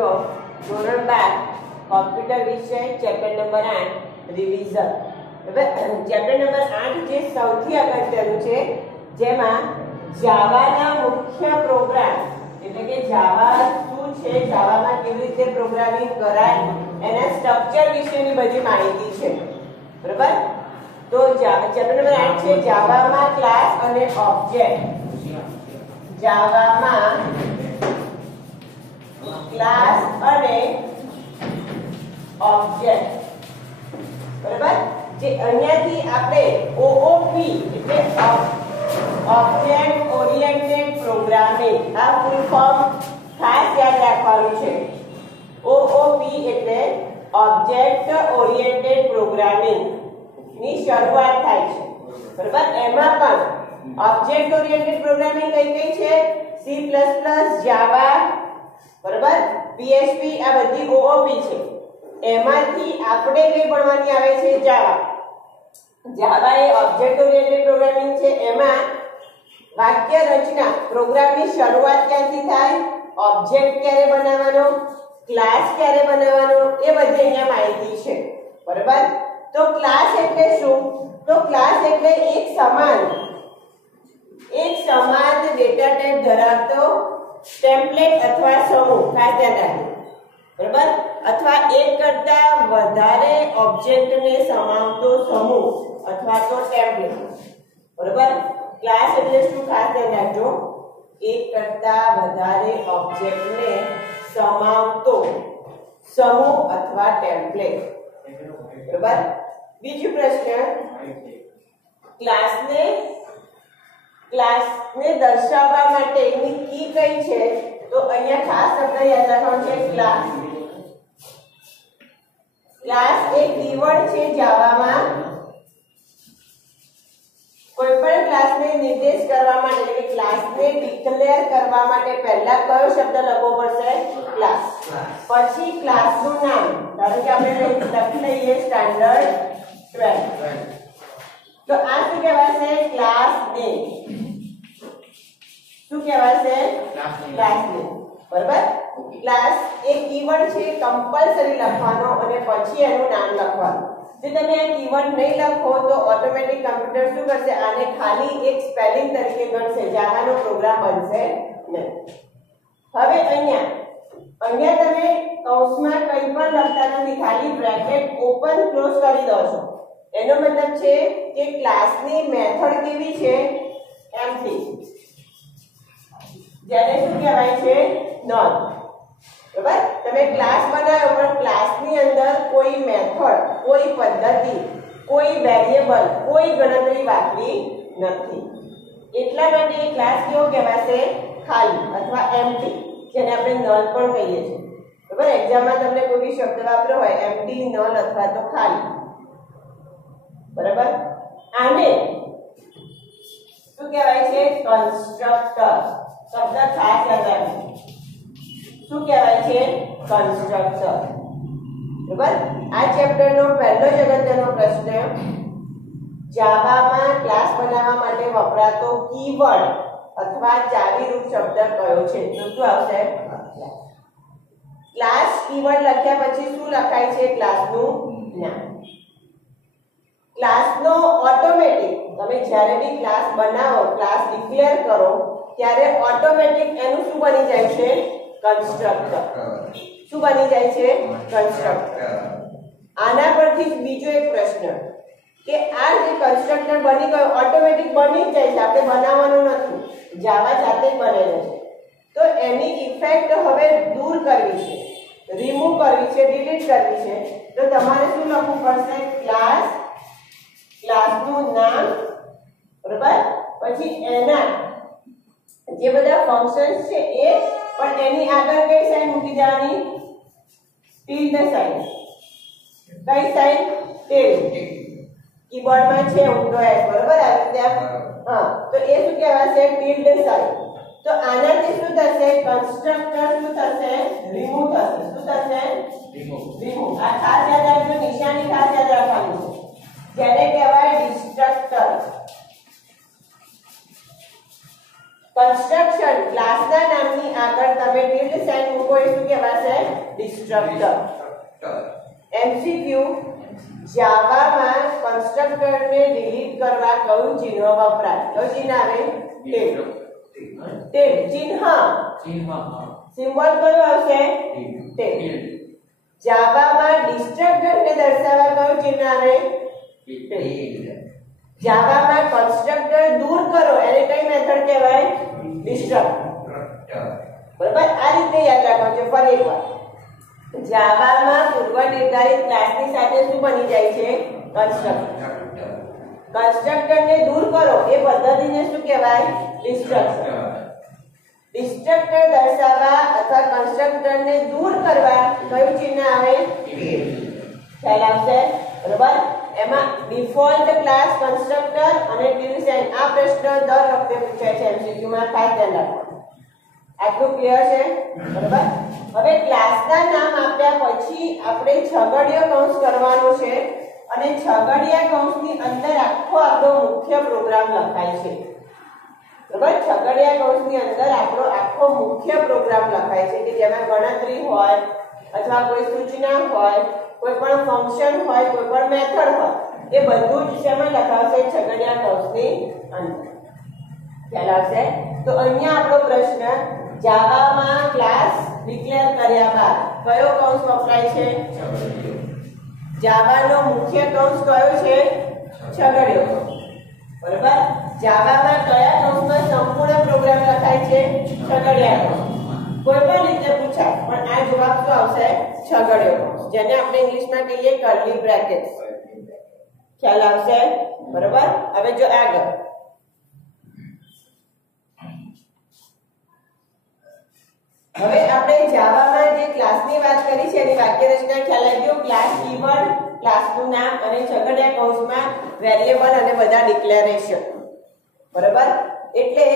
જો ધોરણ 12 કોમ્પ્યુટર વિષય ચેપ્ટર નંબર 8 રિવિઝન. હવે ચેપ્ટર નંબર 8 જે સૌથી અગત્યનું છે, જેમાં જાવાના મુખ્ય પ્રોગ્રામ એટલે કે જાવા શું છે, જાવામાં કેવી રીતે પ્રોગ્રામિંગ કરાય, એના સ્ટ્રક્ચર વિશેની બધી માહિતી છે. બરાબર? તો ચેપ્ટર નંબર 8 છે જાવામાં ક્લાસ અને ઓબ્જેક્ટ. જાવામાં ક્લાસ અને ઓબ્જેક્ટ. બરાબર? જે અહીંયાથી આપણે OOP એટલે ઓબ્જેક્ટ ઓરિએન્ટેડ પ્રોગ્રામિંગ, આ ફૂલ ફોર્મ ખાસ યાદ રાખવાનું છે. OOP એટલે ઓબ્જેક્ટ ઓરિએન્ટેડ પ્રોગ્રામિંગ ની શરૂઆત થાય છે. બરાબર? એમાં પણ ઓબ્જેક્ટ ઓરિએન્ટેડ પ્રોગ્રામિંગ કઈ છે? C++, જાવા, બરાબર, PHP, આ બધી OOP છે. એમાંથી આપણે કઈ ભણવાની આવે છે? જાવા. જાવા એ ઓબ્જેક્ટ ઓરિએન્ટેડ પ્રોગ્રામિંગ છે. એમાં વાક્ય રચના, પ્રોગ્રામની શરૂઆત ક્યાંથી થાય, ઓબ્જેક્ટ ક્યારે બનાવવાનો, ક્લાસ ક્યારે બનાવવાનો, એ બધી અહીંયા માહિતી છે. બરાબર? તો ક્લાસ એટલે શું? તો ક્લાસ એટલે એક સમાન ડેટા ટાઈપ ધરાવતો ટેમ્પલેટ અથવા સમૂહ, ખાસ ધ્યાન રાખજો. બરાબર? અથવા એક કરતા વધારે ઓબ્જેક્ટને સમાવતો સમૂહ અથવા તો ટેમ્પલેટ. બરાબર? ક્લાસ એટલે શું? ખાસ ધ્યાન રાખજો. એક કરતા વધારે ઓબ્જેક્ટને સમાવતો સમૂહ અથવા ટેમ્પલેટ. બરાબર? બીજો પ્રશ્ન, ક્લાસને દર્શાવવા માટેની કી કઈ છે? તો અહીંયા ખાસ શબ્દ યાદ રાખવાનો છે, ક્લાસ. ક્લાસ એક કીવર્ડ છે જાવામાં. કોઈ પણ ક્લાસને નિર્દેશ કરવા માટે એટલે કે ક્લાસને ડિક્લેર કરવા માટે પહેલા કયો શબ્દ લખવો પડશે? ક્લાસ. પછી ક્લાસનું નામ, ધારો કે આપણે લખી લઈએ સ્ટાન્ડર્ડ 12. તો આ શું કહેવાશે? Class name. શું કહેવાશે? Class name. બરાબર? ક્લાસ એક કીવર્ડ છે, કમ્પલસરી લખવાનો અને પછી એનું નામ લખવાનું. જો તમે આ કીવર્ડ નહીં લખો તો ઓટોમેટિક કમ્પ્યુટર શું કરશે? આને ખાલી એક સ્પેલિંગ તરીકે ગણશે, જાવાનો પ્રોગ્રામ બનશે નહીં. હવે અહીંયા તમે કૌંસમાં કંઈ પણ લખતા નથી, ખાલી બ્રેકેટ ઓપન ક્લોઝ કરી દો છો. એનો મતલબ છે કે ક્લાસની મેથડ કેવી છે? એમ્પ્ટી. જેને શું કહેવાય છે? નલ. બરાબર? તમે ક્લાસ બનાવ્યો પણ ક્લાસની અંદર કોઈ મેથડ, કોઈ પદ્ધતિ, કોઈ વેરિયેબલ, કોઈ ગણતરી વાપરી નથી. એટલા માટે એ ક્લાસ કેવો કહેવાશે? ખાલી અથવા એમ્પ્ટી, જેને આપણે નલ પણ કહીએ છીએ. બરાબર? એક્ઝામમાં તમને કોઈ બી શબ્દ વાપર્યો હોય, એમ્પ્ટી, નલ અથવા તો ખાલી. બરાબર? આને શું કહેવાય છે? કન્સ્ટ્રક્ટર. શબ્દ ખાસ યાદ રાખજો. શું કહેવાય છે? કન્સ્ટ્રક્ટર. બરાબર? આ ચેપ્ટરનો પહેલો જ અગત્યનો પ્રશ્ન, જાવામાં ક્લાસ બનાવવા માટે વપરાતો કીવર્ડ અથવા ચાવીરૂપ શબ્દ કયો છે? તો શું આવશે? ક્લાસ કીવર્ડ લખ્યા પછી શું લખાય છે? ક્લાસનું નામ. ક્લાસનો ઓટોમેટિક, તમે જ્યારે બી ક્લાસ બનાવો, ક્લાસ ડિક્લેર કરો, ત્યારે ઓટોમેટિક એનું શું બની જાય છે? કન્સ્ટ્રક્ટર. શું બની જાય છે? કન્સ્ટ્રક્ટર. આના પરથી જ બીજો એક પ્રશ્ન કે આ જે કન્સ્ટ્રક્ટર બની ગયો, ઓટોમેટિક બની જ જાય છે, આપણે બનાવવાનું નથી, જાવા જાતે જ બનેલો છે. તો એની ઇફેક્ટ હવે દૂર કરવી છે, રિમૂવ કરવી છે, ડિલીટ કરવી છે. તો તમારે શું લખવું પડશે? ક્લાસનું નામ. બરાબર? પછી એના જે બધા ફંક્શન્સ છે એ, પણ એની આગળ કઈ સાઈન મૂકી દેવાની? Tilde sign. કઈ સાઈન? ટિલ્ડ. કીબોર્ડમાં છે ઊંધો એસ. બરાબર? આવી રીતે હા, તો એ શું કહેવાશે? Tilde sign. તો આનાથી શું થશે? કન્સ્ટ્રક્ટર શું થશે? રિમૂવ થશે. શું થશે? રિમૂવ. આ ખાસ યાદ રાખજો, નિશાની ખાસ યાદ રાખવાની છે. જેને કહેવાય ડિસ્ટ્રક્ટર. કન્સ્ટ્રક્શન ક્લાસના નામની આગળ તમે ટિલ્ડ સાઇન મૂકો એ શું કહેવાશે? ડિસ્ટ્રક્ટર. MCQ જાવામાં કન્સ્ટ્રક્ટરને ડિલીટ કરવા કયું ચિહ્ન વપરાય? કયું ચિહ્ન આવે? ટિલ્ડ. ટિલ્ડ ચિહ્ન સિમ્બોલ કયો આવશે? ટિલ્ડ. જાવામાં ડિસ્ટ્રક્ટરને દર્શાવવા કયું ચિહ્ન આવે? ટિલ્ડ. જાવામાં કન્સ્ટ્રક્ટર દૂર કરો એને કઈ મેથડ કહેવાય? ડિસ્ટ્રક્ટર. બરાબર, આ રીતે યાદ રાખવાનું છે. ફરી એકવાર, જાવામાં પૂર્વ નિર્ધારિત ક્લાસની સાથે શું બની જાય છે? કન્સ્ટ્રક્ટર. કન્સ્ટ્રક્ટરને દૂર કરો એ પદ્ધતિને શું કહેવાય? ડિસ્ટ્રક્ટર. ડિસ્ટ્રક્ટર દર્શાવવા અથવા કન્સ્ટ્રક્ટરને દૂર કરવા કયું ચિહ્ન આવે? ખ્યાલ આવશે? બરાબર. એમાં ડિફોલ્ટ ક્લાસ કન્સ્ટ્રક્ટર અને ટિલ્ડ સાઇન આ પ્રશ્ન દર વખતે પૂછાય છે MCQ માં, ખાસ ધ્યાન રાખવાનું. આટલું ક્લિયર છે? બરાબર. હવે ક્લાસના નામ આપ્યા પછી આપણે છગડીયો કૌંસ કરવાનો છે અને છગડીયા કૌંસની અંદર આખો આપણો મુખ્ય પ્રોગ્રામ લખાય છે. બરાબર. છગડીયા કૌંસની અંદર આપણો આખો મુખ્ય પ્રોગ્રામ લખાય છે કે જેમાં ગણતરી હોય અથવા કોઈ સૂચના હોય, કોઈ પણ ફંક્શન હોય, કોઈ પણ મેથડ હોય, એ બધું જ શેમાં લખાવશે? છગડીયા કૌંસની અંદર. ખ્યાલ આવશે? તો અહીંયા આપણો પ્રશ્ન, જાવામાં ક્લાસ ડિક્લેર કર્યા બાદ કયો કૌંસ વપરાય છે? જાવાનો મુખ્ય કૌંસ કયો છે? છગડીયો કૌંસ. બરાબર. જાવામાં કયા કૌંસમાં સંપૂર્ણ પ્રોગ્રામ લખાય છે? છગડીયા કૌંસ. કોઈ પણ રીતે પૂછાય પણ આ જવાબ શું આવશે? છગડીયો કૌંસ, જેને આપણે ઇંગ્લિશમાં કહીએ કર્લી બ્રેકેટ્સ. ખ્યાલ આવશે? બરાબર. હવે જો આગળ હવે આપણે જાવામાં જે ક્લાસની વાત કરી છે એની વાક્ય રચના ખ્યાલ આવ્યો? ક્લાસ કીવર્ડ, ક્લાસનું નામ અને છગડીયા કૌંસમાં વેરિયેબલ અને બધા ડિક્લેરેશન. બરાબર. એટલે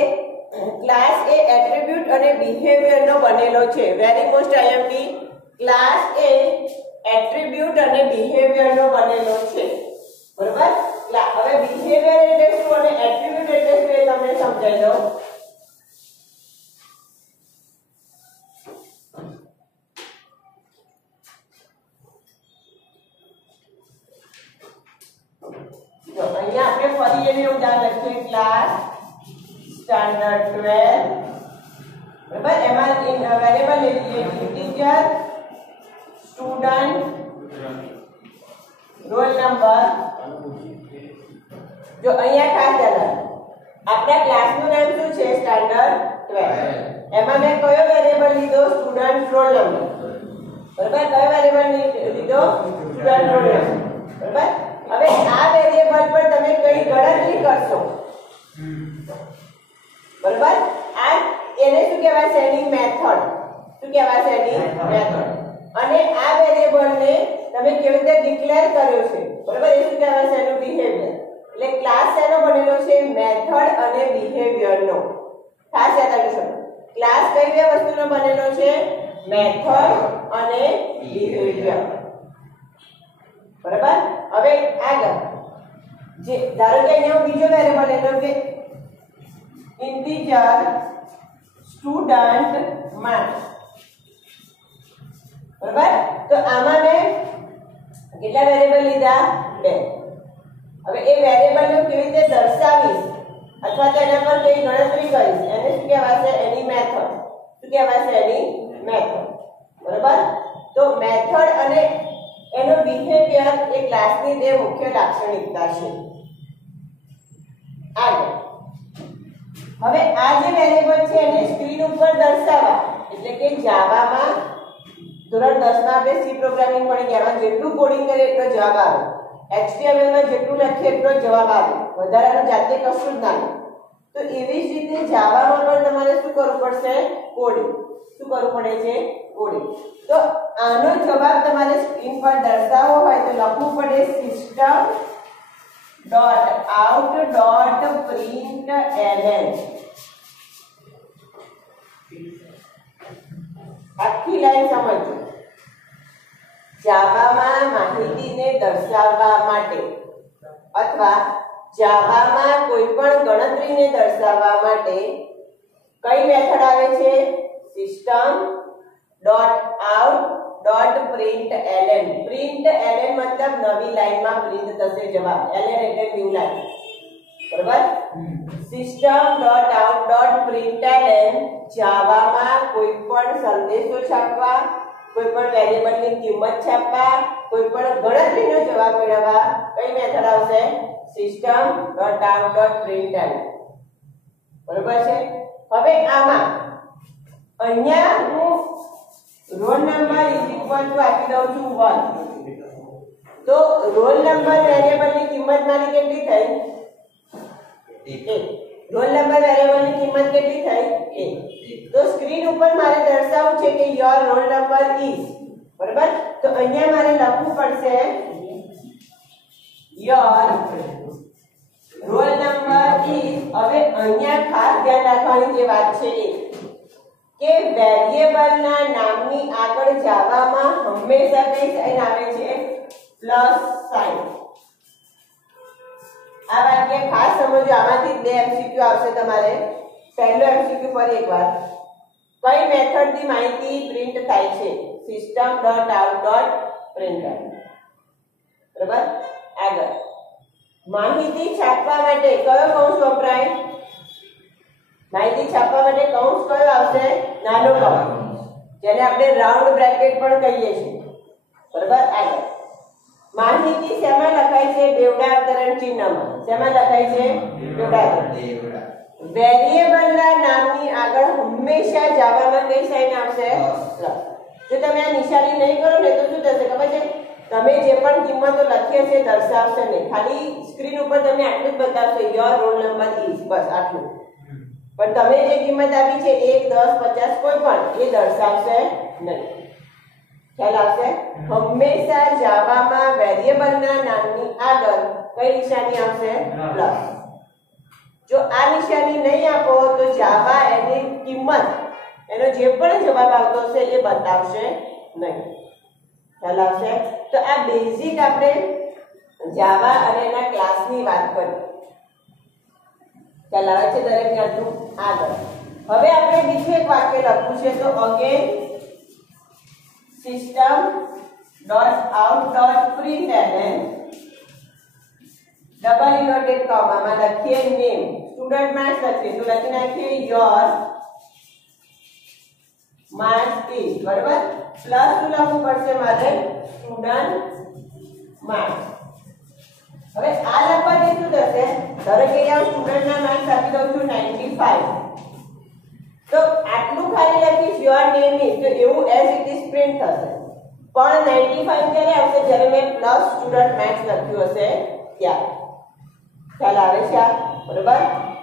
ક્લાસ એ એટ્રીબ્યુટ અને બિહેવિયરનો બનેલો છે. વેરી મોસ્ટ આઈએમપી, ક્લાસ એ એટ્રીબ્યુટ અને બિહેવિયરનો બનેલો છે. બરાબર. હવે બિહેવિયર એટલે શું અને એટ્રીબ્યુટ એટલે શું એ તમને સમજાઈ દઉં. તો અહીંયા આપણે ફરી એને ઉદાહરણ લખીએ. Class standard 12. બરાબર. એમાં variable integer, student, roll number. જો અહીંયા ખાસ ધ્યાન, આપણા ક્લાસનું નામ શું છે? સ્ટાન્ડર્ડ 12. એમાં મેં કયો વેરિયેબલ લીધો? Student, roll number. બરાબર. કયો વેરિયેબલ લીધો? Student, roll number. બરાબર. હવે આ વેરિયેબલ પર તમે કઈ ગણતરી કરશો? બરાબર. આ એને શું કહેવાય? એની મેથડ. શું કહેવાય? એની મેથડ. અને આ વેરિયેબલને તમે કેવી રીતે ડિક્લેર કર્યો છે? બરાબર. એ શું કહેવાય? એનું બિહેવિયર. એટલે ક્લાસ શેનો બનેલો છે? મેથડ અને બિહેવિયરનો. ખાસ યાદ રાખજો. ક્લાસ કઈ બે વસ્તુનો બનેલો છે? મેથડ અને બિહેવિયર. બરાબર. હવે આગળ જે ધારો કે અહીંયા બીજો વેરિયેબલ લેલો કે ઇન્ટીજર, સ્ટુડન્ટ, માર્ક્સ. બરાબર. તો આમાં મેં કેટલા વેરિયેબલ લીધા? 2. હવે એ વેરિયેબલને કેવી રીતે દર્શાવીશ અથવા તો એના પર કઈ ગણતરી કરીશ એને શું કહેવાશે? એની મેથડ. શું કહેવાશે? એની મેથડ. બરાબર. તો મેથડ અને એનો બિહેવિયર એ ક્લાસની બે મુખ્ય લાક્ષણિકતા છે. આગળ હવે આ જે વેરિયેબલ છે એને સ્ક્રીન ઉપર દર્શાવવા એટલે કે જાવામાં ધોરણ 10 માં આપણે સી પ્રોગ્રામિંગ ભણી ગયા, જેટલું કોડિંગ કરે એટલો જવાબ આવે. HTML માં જેટલું લખીએ એટલો જવાબ આવે, વધારાનું જાતે કશું જ ના આવે. તો એવી જ રીતે જાવામાં પણ તમારે શું કરવું પડશે? કોડિંગ. શું કરવું પડે છે? કોડિંગ. તો આનો જવાબ તમારે સ્ક્રીન પર દર્શાવવો હોય તો લખવું પડે system.out.println. આખી લાઈન સમજો. જાવામાં માહિતીને દર્શાવવા માટે અથવા જાવામાં કોઈ પણ ગણતરીને દર્શાવવા માટે કઈ મેથડ આવે છે? System dot out dot print LN. Print LN મતલબ નવી લાઈનમાં પ્રિન્ટ થશે જવાબ. એલએન એટલે ન્યુ લાઈન. બરાબર? System dot out dot print LN જાવામાં કોઈ પણ સંદેશો છાપવા, કોઈ પણ વેરિયેબલની કિંમત છાપવા, કોઈ પણ ગણતરીનો જવાબ મેળવવા કઈ મેથડ આવશે? System dot out dot print LN. બરાબર છે? હવે આમાં અહીંયા હું રોલ નંબર આપી દઉં છું 1. તો રોલ નંબર વેરિયેબલની કિંમત મારી કેટલી થઈ? 1. રોલ નંબર વેરિયેબલની કિંમત કેટલી થઈ? 1. તો સ્ક્રીન ઉપર મારે દર્શાવવું છે કે યોર રોલ નંબર ઇઝ. બરાબર? તો અહીંયા મારે લખવું પડશે યોર રોલ નંબર ઇઝ. હવે અહીંયા ખાસ ધ્યાન રાખવાની જે વાત છે એ કે વેરિયેબલના નામની આગળ જાવામાં હંમેશા કઈ સાઇન આવે છે? Plus sign. આ વાક્ય ખાસ સમજો. આમાંથી બે એમસીક્યુ આવશે તમારે. પહેલો એમસીક્યુ પર એકવાર કઈ મેથડથી માહિતી પ્રિન્ટ થાય છે? System dot out dot print. બરાબર? આગળ માહિતી છાપવા માટે કયો કૌંસ વપરાય? માહિતી છાપવા માટે કૌંસ કયો આવશે? નાનો કૌંસ, જેને આપણે રાઉન્ડ બ્રેકેટ પણ કહીએ છીએ. બરાબર? આગળ માહિતી શેમાં લખાય છે? બેવડા અવતરણ ચિહ્નમાં. શેમાં લખાય છે? બેવડા. વેરિયેબલના નામની આગળ હંમેશા જાવામાં કઈ સાઇન આવશે? પ્લસ. જો તમે આ નિશાની નહીં કરો ને તો શું થશે ખબર છે? તમે જે પણ કિંમતો લખી હશે દર્શાવશે નહીં. ખાલી સ્ક્રીન ઉપર તમને આટલું જ બતાવશે યોર રોલ નંબર ઇઝ. બસ આટલું. પણ તમે જે કિંમત આપી છે 1, 10, 50 કોઈ પણ એ દર્શાવશે નહીં. ખ્યાલ આવશે? હંમેશા જાવામાં વેરિયેબલના નામની આગળ કઈ નિશાની આવશે? પ્લસ. જો આ નિશાની નહીં આપો તો જાવા એની કિંમત, એનો જે પણ જવાબ આવતો હશે એ બતાવશે નહીં. ખ્યાલ આવશે? તો આ બેઝિક આપણે જાવા અને એના ક્લાસની વાત કરી. ખ્યાલ આવે છે દરેકને આટલું? આગળ હવે આપણે બીજું એક વાક્ય લખવું છે. તો again system dot out dot print L N double inverted કોમામાં લખીએ નેમ. સ્ટુડન્ટ માર્ક્સ લખીએ તો લખી નાખીએ યોર માર્ક્સ ઇઝ. બરાબર? પ્લસ શું લખવું પડશે મારે? Student marks. હવે આ લખવાથી શું થશે? ધારો કે અહીંયા સ્ટુડન્ટના માર્ક્સ આપી દઉં છું 95. તો આટલું ખાલી લખીશ યોર નેમ ઇઝ, તો એવું એઝ ઇટ ઇઝ પ્રિન્ટ થશે. પણ 95 ક્યારે આવશે? જ્યારે મેં પ્લસ સ્ટુડન્ટ માર્ક્સ લખ્યું હશે ત્યારે. ખ્યાલ આવે છે? બરાબર?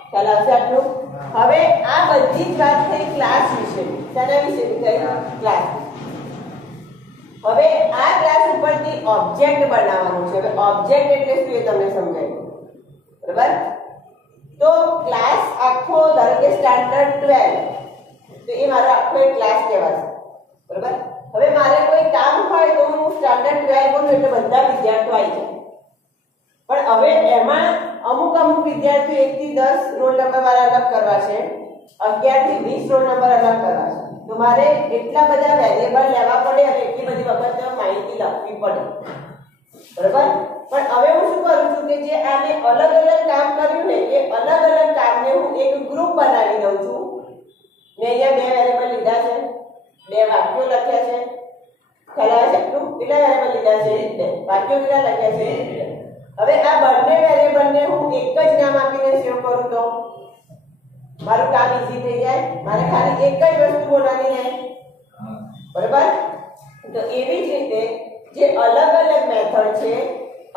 ખ્યાલ આવશે આટલું? હવે આ બધી જ વાત થઈ ક્લાસ વિશે. તેના વિશે થઈ ક્લાસ. હવે આ ક્લાસ ઉપરથી ઓબ્જેક્ટ બનાવવાનું છે. હવે ઓબ્જેક્ટ એટલે શું એ તમને સમજાય. બરાબર? તો ક્લાસ આખો ધારો કે સ્ટાન્ડર્ડ 12, તો એ મારો આખો એક ક્લાસ કહેવાશે. બરાબર? હવે મારે કોઈ કામ હોય તો હું સ્ટાન્ડર્ડ 12 બોલું એટલે બધા વિદ્યાર્થીઓ આવી જાય. પણ હવે એમાં અમુક વિદ્યાર્થીઓ 1 થી 10 રોલ નંબર વાળા અલગ કરવા છે, 11 થી 20 રોલ નંબર અલગ કરવા છે. તો મારે એટલા બધા વેરિયેબલ લેવા પડે અને એટલી બધી વખત માહિતી લખવી પડે. બરાબર? પણ હવે હું શું કરું છું કે જે આને અલગ અલગ કામ કર્યું ને એ અલગ અલગ કામને હું એક ગ્રુપ બનાવી દઉં છું. મેં અહીંયા 2 વેરિયેબલ લીધા છે, 2 વાક્યો લખ્યા છે. ખ્યાલ આવે છે? કેટલા વેરિયેબલ લીધા છે? 2 વાક્યો કેટલા લખ્યા છે? 2. હવે આ બંને વેરિયેબલને હું એક જ નામ આપીને સેવ કરું તો મારું કામ ઈઝી થઈ જાય. મારે ખાલી એક જ વસ્તુ બોલવાની છે. બરાબર? તો એવી જ રીતે જે અલગ અલગ મેથડ છે,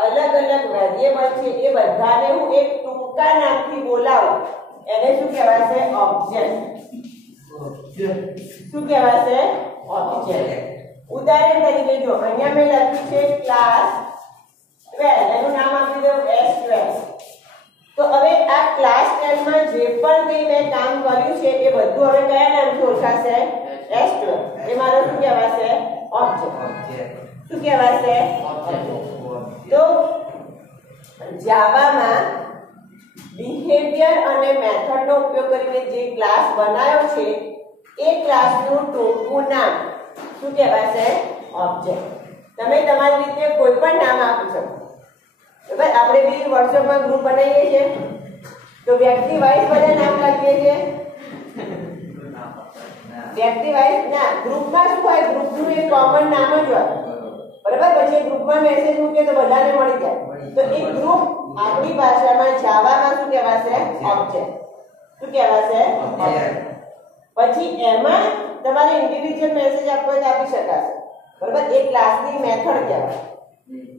અલગ અલગ વેરિયેબલ છે, એ બધાને હું એક ટૂંકા નામથી બોલાવું. એને શું કહેવાશે? ઓબ્જેક્ટ. શું કહેવાશે? ઓબ્જેક્ટ. ઉદાહરણ તરીકે જો અહીંયા મેં લખ્યું છે ક્લાસ 12, એનું નામ આપી દઉં S12. તો હવે આ ક્લાસ 12 માં જે પણ કંઈ મેં કામ કર્યું છે એ બધું હવે કયા નામથી ઓળખાશે? S12. એ મારો શું કહેવાશે? ઓબ્જેક્ટ. શું કહેવાશે? ઓબ્જેક્ટ. તો જાવામાં બિહેવિયર અને મેથડનો ઉપયોગ કરીને જે ક્લાસ બનાવ્યો છે એ ક્લાસનું ટૂંકું નામ શું કહેવાશે? ઓબ્જેક્ટ. તમે તમારી રીતે કોઈ પણ નામ આપી શકો. બરાબર, આપણે બી WhatsAppમાં ગ્રુપ બનાવીએ છીએ તો વ્યક્તિ વાઇઝ બધા નામ લખીએ છીએ. વ્યક્તિ વાઇઝ ના, ગ્રુપમાં શું હોય? ગ્રુપનું એક કોમન નામ જ હોય. બરાબર, પછી ગ્રુપમાં મેસેજ મૂકીએ તો બધાને મળી જાય. તો એ ગ્રુપ આપણી ભાષામાં જાવામાં શું કહેવાશે? ઓબ્જેક્ટ. શું કહેવાશે? ઓબ્જેક્ટ. પછી એમાં તમારે ઇન્ડિવિડ્યુઅલ મેસેજ આપવો હોય તો આપી શકાશે. બરાબર, એ ક્લાસની મેથડ કહેવાય.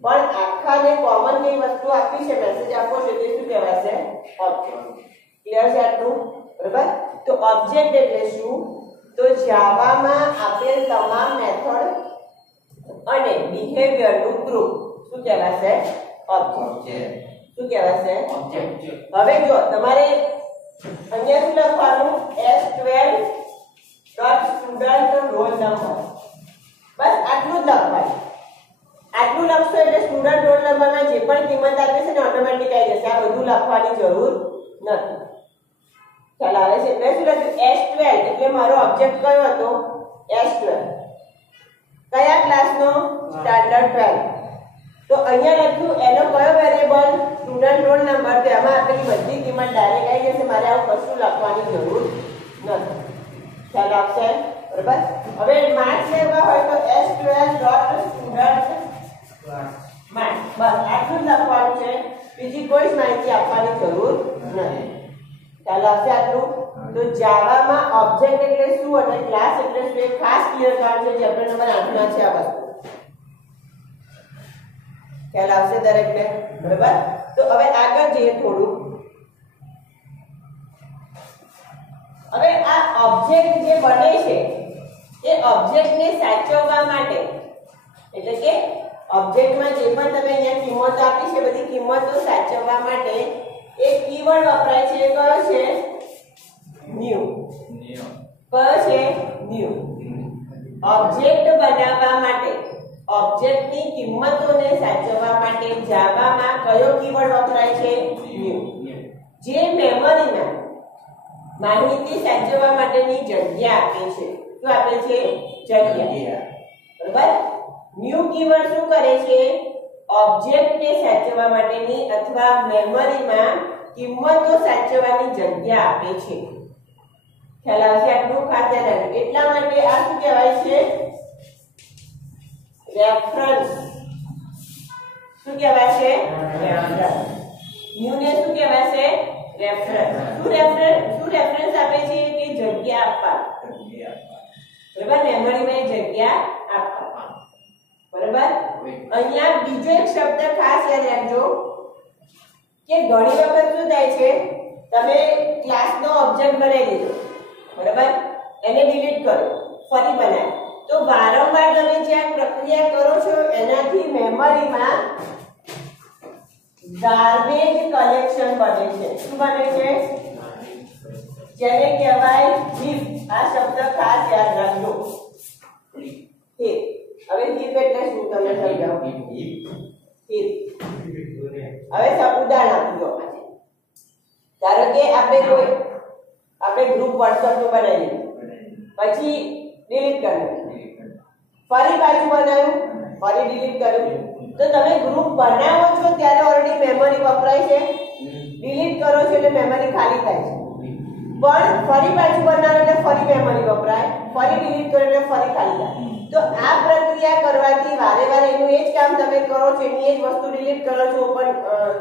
પણ આખાને કોમન કઈ વસ્તુ આપી છે, મેસેજ આપવો છે, તે શું કહેવાશે? ઓબ્જેક્ટ. ક્લિયર છે આટલું? બરાબર, તો ઓબ્જેક્ટ એટલે શું? તો જાવામાં આપેલ તમામ મેથડ અને બિહેવિયરનું ગ્રુપ શું કહેવાશે? ઓબ્જેક્ટ. શું કહેવાશે? ઓબ્જેક્ટ. હવે જો તમારે અહીંયા શું લખવાનું? s12.student roll number. બસ આટલું જ લખવાનું. આટલું લખશો એટલે સ્ટુડન્ટ રોલ નંબરમાં જે પણ કિંમત આપે છે ને ઓટોમેટિક આવી જશે. આ બધું લખવાની જરૂર નથી. ચાલ આવે છે. એટલે શું લખ્યું? s12 એટલે મારો ઓબ્જેક્ટ કયો હતો? s12. કયા ક્લાસનો? સ્ટાન્ડર્ડ 12. તો અહીંયા લખ્યું એનો કયો વેરીએબલ? Student roll number. તો એમાં આપેલી બધી કિંમત ડાયરેક્ટ આવી જશે. મારે આવું કશું લખવાની જરૂર નથી. ખ્યાલ આવશે? બરાબર. હવે માર્ક્સ લેવા હોય તો s12.student માર્ક્સ. બસ આટલું જ લખવાનું છે. બીજી કોઈ જ માહિતી આપવાની જરૂર નથી. ખ્યાલ આવશે આટલું? તો જાવામાં ઓબ્જેક્ટ એટલે શું અને ક્લાસ એટલે શું એ ખાસ ક્લિયર કરવાનું છે. ચેપ્ટર નંબર 8 માં છે આ વસ્તુ. ખ્યાલ આવશે દરેકને? બરાબર. તો હવે આગળ જઈએ થોડું. હવે આ ઓબ્જેક્ટ જે બને છે એ ઓબ્જેક્ટને સાચવવા માટે, એટલે કે ઓબ્જેક્ટમાં જે પણ તમે અહીંયા કિંમત આપી છે બધી કિંમતો સાચવવા માટે એક કીવર્ડ વપરાય છે. કયો છે? ન્યુ. કયો છે? ન્યુ. ઓબ્જેક્ટ બનાવવા માટે, ઓબ્જેક્ટની કિંમતોને સાચવવા માટે જાવામાં કયો કીવર્ડ વપરાય છે? ન્યુ. જે મેમરીમાં માહિતી સાચવવા માટેની જગ્યા આપે છે. શું આપે છે? જગ્યા. બરાબર. ન્યુ કીવર્ડ શું કરે છે? ઓબ્જેક્ટને સાચવવા માટેની અથવા મેમરીમાં કિંમતો સાચવવાની જગ્યા આપે છે. ખ્યાલ આવશે આટલું? ખાસ ધ્યાન રાખજો. એટલા માટે આ શું કહેવાય છે? રેફરન્સ. શું કહેવાય છે? રેફરન્સ. ન્યુ ને શું કહેવાય છે? રેફરન્સ. શું રેફરન્સ આપે છે? કે જગ્યા આપવા. બરાબર, મેમરીમાં જગ્યા આપવા. બરાબર. અહીંયા બીજો એક શબ્દ ખાસ યાદ રાખજો કે ઘણી વખત શું થાય છે? તમે ક્લાસનો ઓબ્જેક્ટ બનાવી દીધો, બરાબર, એને ડિલીટ કરો, ફરી બનાવો, તો વારંવાર તમે જે આ પ્રક્રિયા કરો છો એનાથી મેમરીમાં ગાર્બેજ કલેક્શન બને છે. શું બને છે? જેને કહેવાય હીપ. આ શબ્દ ખાસ યાદ રાખજો. હીપ. હવે હીપ એટલે શું તમે સમજાવો? હીપ. હવે ઉદાહરણ આપજો. ધારો કે આપણે ગ્રુપ WhatsApp નું બનાવી દીધું, પછી ડિલીટ કર્યું, ફરી પાછું બનાવ્યું, ફરી ડિલીટ કર્યું. તો તમે ગ્રુપ બનાવો છો ત્યારે ઓલરેડી મેમરી વપરાય છે, ડિલીટ કરો છો એટલે મેમરી ખાલી થાય છે. પણ ફરી પાછું બનાવો એટલે ફરી મેમરી વપરાય, ફરી ડિલીટ કરો એટલે ફરી ખાલી થાય. તો આ પ્રક્રિયા કરવાથી વારે વારે એનું એ જ કામ તમે કરો છો, એની એ જ વસ્તુ ડિલીટ કરો છો, પણ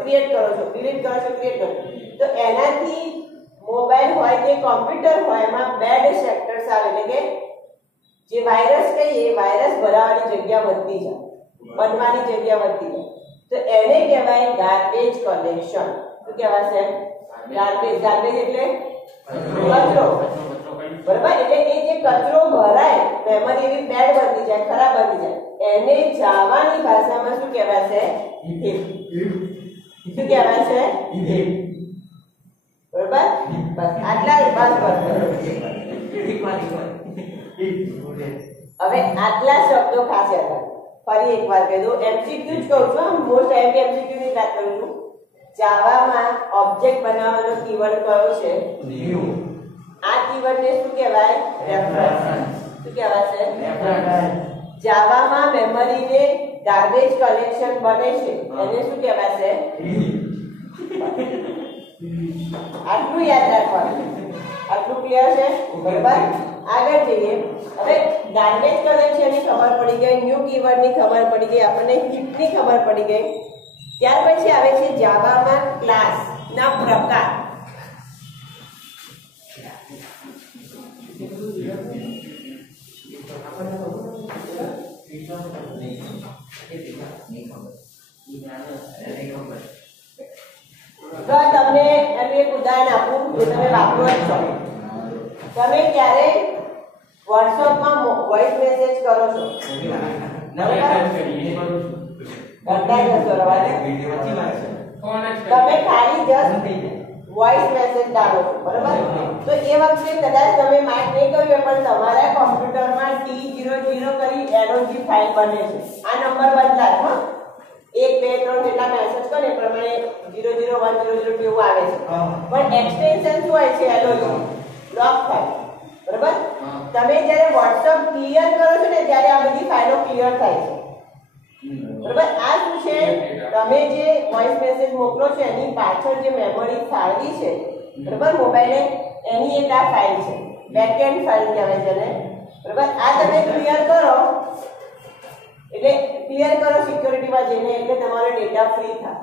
ક્રિએટ કરો છો, ડિલીટ કરો છો, ક્રિએટ કરો છો. તો એનાથી મોબાઈલ હોય કે કોમ્પ્યુટર હોય એમાં બેડ સેક્ટર્સ આવે, એટલે કે જે વાયરસ કહીએ વાયરસ ભરાવાની જગ્યા વધતી જાય, બનવાની જગ્યા વધતી જાય. તો એને કહેવાય ગાર્બેજ કલેક્શન. શું કહેવાશે? ગાર્બેજ. ગાર્બેજ એટલે કચરો. બરાબર. એટલે એ જે કચરો ભરાય, મેમરી એવી બેડ બની જાય, ખરાબ બની જાય, એને જાવાની ભાષામાં શું કહેવાશે? હીપ. શું કહેવાશે? હીપ. બરાબર. બસ આટલા જ વાત પર. હવે આટલા શબ્દો ખાસ યાદ રાખો. ફરી એકવાર કહી દઉં, MCQ જ કહું છું, મોસ્ટ એમસીક્યુ ની વાત કરું છું. જાવામાં ઓબ્જેક્ટ બનાવવાનો કીવર્ડ કયો છે? ન્યુ. આ કીવર્ડને શું કહેવાય? રેફરન્સ. શું કહેવાશે? રેફરન્સ. જાવામાં મેમરીને ગાર્બેજ કલેક્શન બને છે એને શું કહેવાશે? આટલું યાદ રાખવાનું. આટલું ક્લિયર છે? બરાબર. આગળ જઈએ. હવે ગાર્બેજ કલેક્શનની ખબર પડી ગઈ, ન્યુ કીવર્ડની ખબર પડી ગઈ, આપણને હીપની ખબર પડી ગઈ. ત્યાર પછી આવે છે જાવામાં ક્લાસના પ્રકાર. તો તમને એનું એક ઉદાહરણ આપું જે તમે વાપરો જ છો. તમે ક્યારે વોટ્સએપમાં વોઇસ મેસેજ કરો છો? તમે ખાલી જસ્ટ વોઇસ મેસેજ ડાલો છો, બરાબર? તો એ વખતે કદાચ તમે માઇક નહીં કર્યું પણ તમારા કોમ્પ્યુટરમાં T00 કરી LOG ફાઇલ બને છે. આ નંબર બદલાય હો, 1 2 3 જેટલા મેસેજ કરે પ્રમાણે 00100 એવું આવે છે. પણ એક્સટેન્શન શું હોય છે? LOG લોક ફાઇલ, બરાબર? તમે જ્યારે WhatsApp ક્લિયર કરો છો ને ત્યારે આ બધી ફાઇલો ક્લિયર થાય છે, બરાબર? આ શું છે? તમે જે વોઇસ મેસેજ મોકલો છો એની પાછળ જે મેમરી ફાળવી છે, બરાબર, મોબાઈલે, એની એક આ ફાઇલ છે, બેકએન્ડ ફાઇલ કહેવાય છે ને, બરાબર? આ તમે ક્લિયર કરો એટલે ક્લિયર કરો સિક્યોરિટીમાં જઈને એટલે તમારો ડેટા ફ્રી થાય,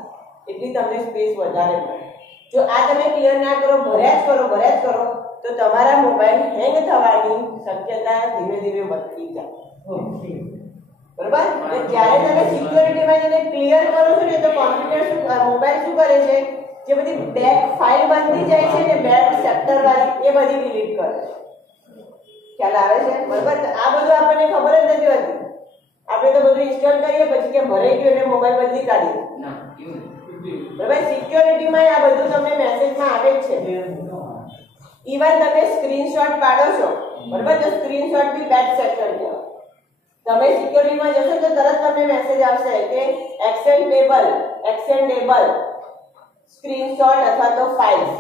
એટલી તમને સ્પેસ વધારે મળે. જો આ તમે ક્લિયર ના કરો, ભર્યા જ કરો તો તમારા મોબાઈલ હેંગ થવાની શક્યતા ધીમે ધીમે વધતી જાય, બરાબર? અને જ્યારે તમે સિક્યોરિટીમાં જઈને ક્લિયર કરો છો ને તો કોમ્પ્યુટર શું, મોબાઈલ શું કરે છે? જે બધી બેક ફાઇલ બનતી જાય છે ને, બેક સેક્ટર વાળી, એ બધી ડિલીટ કરે છે. ખ્યાલ આવે છે? બરાબર? આ બધું આપણને ખબર જ નથી હોતી. આપણે તો બધું ઇન્સ્ટોલ કરીએ પછી કે ભરાઈ ગયું એટલે મોબાઈલ બદલી કાઢીએ, બરાબર? સિક્યોરિટીમાં આ બધું તમને મેસેજમાં આવે જ છે. ઇવન તમે સ્ક્રીનશોટ પાડો છો, બરાબર? તો સ્ક્રીનશોટ બી બેક સેક્ટર કહેવાય. તમે સિક્યોરિટીમાં જશો તો તરત તમને મેસેજ આવશે કે એક્સટેન્ડેબલ સ્ક્રીનશોટ અથવા તો ફાઇલ્સ,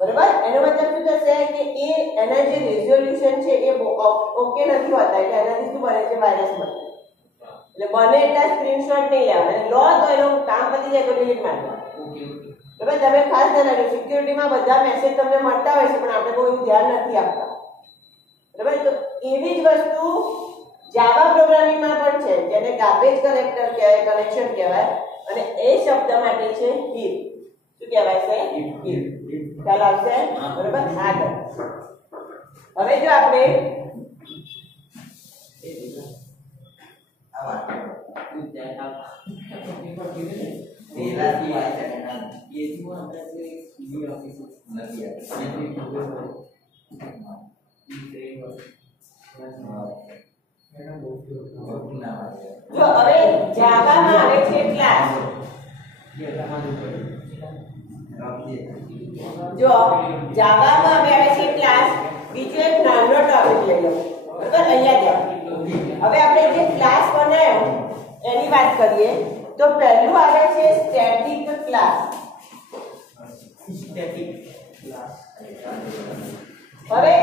બરાબર? એનો મતલબ શું થશે કે એના જે રિઝોલ્યુશન છે એ ઓકે નથી હોતા, એટલે એનાથી શું બને છે? વાયરસ બને. એટલે બને એટલા સ્ક્રીનશોટ નહીં લેવાના, લો તો એનું કામ પતી જાય તો ડિલીટ મારી દો. બરાબર? તમે ખાસ ધ્યાન રાખજો, સિક્યોરિટીમાં બધા મેસેજ તમને મળતા હોય છે પણ આપણે કોઈ ધ્યાન નથી આપતા, બરાબર? તો એવી જ વસ્તુ જાવા પ્રોગ્રામિંગમાં પણ છે, જેને ગાર્બેજ કલેક્શન કહેવાય, અને એ શબ્દ માટે છે હીપ. શું કહેવાય છે? હીપ. ખ્યાલ આવશે? બરાબર? આગળ હવે જો આપણે જો હવે જાવામાં આવે છે ક્લાસ. જો જાવામાં આવે છે ક્લાસ, બીજો એક નાનો ટોપિક લઈ લો, બરાબર? અહીંયા જાઓ. હવે આપણે જે ક્લાસ બનાવ્યો એની વાત કરીએ તો પહેલું આવે છે સ્ટેટિક ક્લાસ. હવે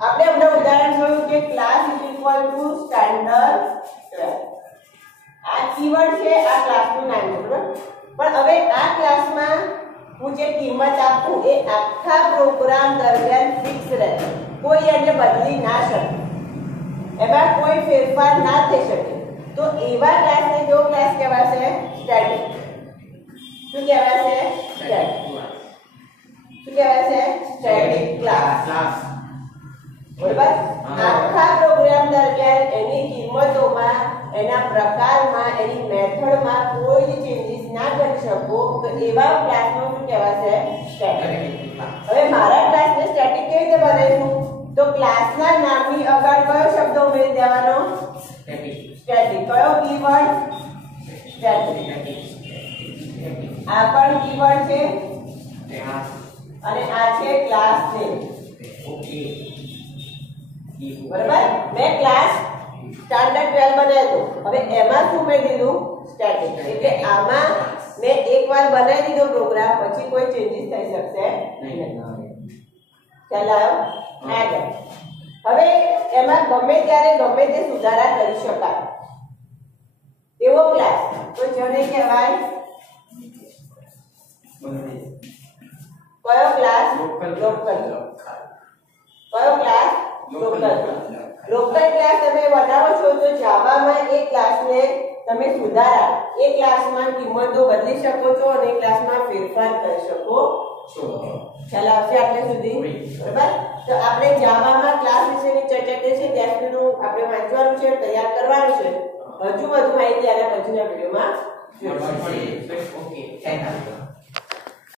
આપણે હમણાં ઉદાહરણ જોયું કે class is equal to standard. આ કીવર્ડ છે, આ ક્લાસનું નામ છે, બરાબર? પણ હવે આ ક્લાસમાં હું જે કિંમત આપું એ આખા પ્રોગ્રામ દરમિયાન ફિક્સ રહે, કોઈ એને બદલી ના શકે, એમાં કોઈ ફેરફાર ના થઈ શકે. તો એવા ક્લાસને જો ક્લાસ કહેવાશે સ્ટેટિક. શું કહેવાશે? સ્ટેટિક. શું કહેવાશે? Static class. બરાબર? આખા પ્રોગ્રામ દરમિયાન એની કિંમતોમાં, એના પ્રકારમાં, એની મેથડમાં કોઈ જ ચેન્જીસ ના કરી શકો તો એવા ક્લાસનો શું કહેવાશે? સ્ટેટિક. હવે મારા ક્લાસને સ્ટેટિક કેવી રીતે બનાવીશું? તો ક્લાસના નામની આગળ કયો શબ્દ ઉમેરી દેવાનો? સ્ટેટિક. કયો કીવર્ડ? સ્ટેટિક. આ પણ કીવર્ડ છે અને આ છે ક્લાસ છે. ઓકે, બરાબર? મેં ક્લાસ સ્ટાન્ડર્ડ 12 બનાવ્યો, હવે એમાં શું ઉમેરી દીધું? સ્ટેટિક. એટલે આમાં ને એકવાર બનાવી દીધો પ્રોગ્રામ પછી કોઈ ચેન્જીસ થઈ શકશે નહીં. ખ્યાલ આવ્યો? આગળ હવે એમાં ગમે ત્યારે ગમે તે સુધારા કરી શકાય એવો ક્લાસ તો જેને કહેવાય કયો ક્લાસ? લોકલ. કયો ક્લાસ? લોકલ. લોકલ ક્લાસ તમે બનાવો છો તો જાવામાં એ ક્લાસને તમે સુધારા એ ક્લાસમાં કિંમતો બદલી શકો છો અને એ ક્લાસમાં ફેરફાર કરી શકો છો. ખ્યાલ આવશે આટલે સુધી? બરાબર. તો આપણે જાવામાં ક્લાસ વિશેની ચર્ચા કરી છે ત્યાં સુધીનું આપણે વાંચવાનું છે, તૈયાર કરવાનું છે. હજુ વધુ માહિતી આના પછીના વિડીયોમાં. Okay thank you.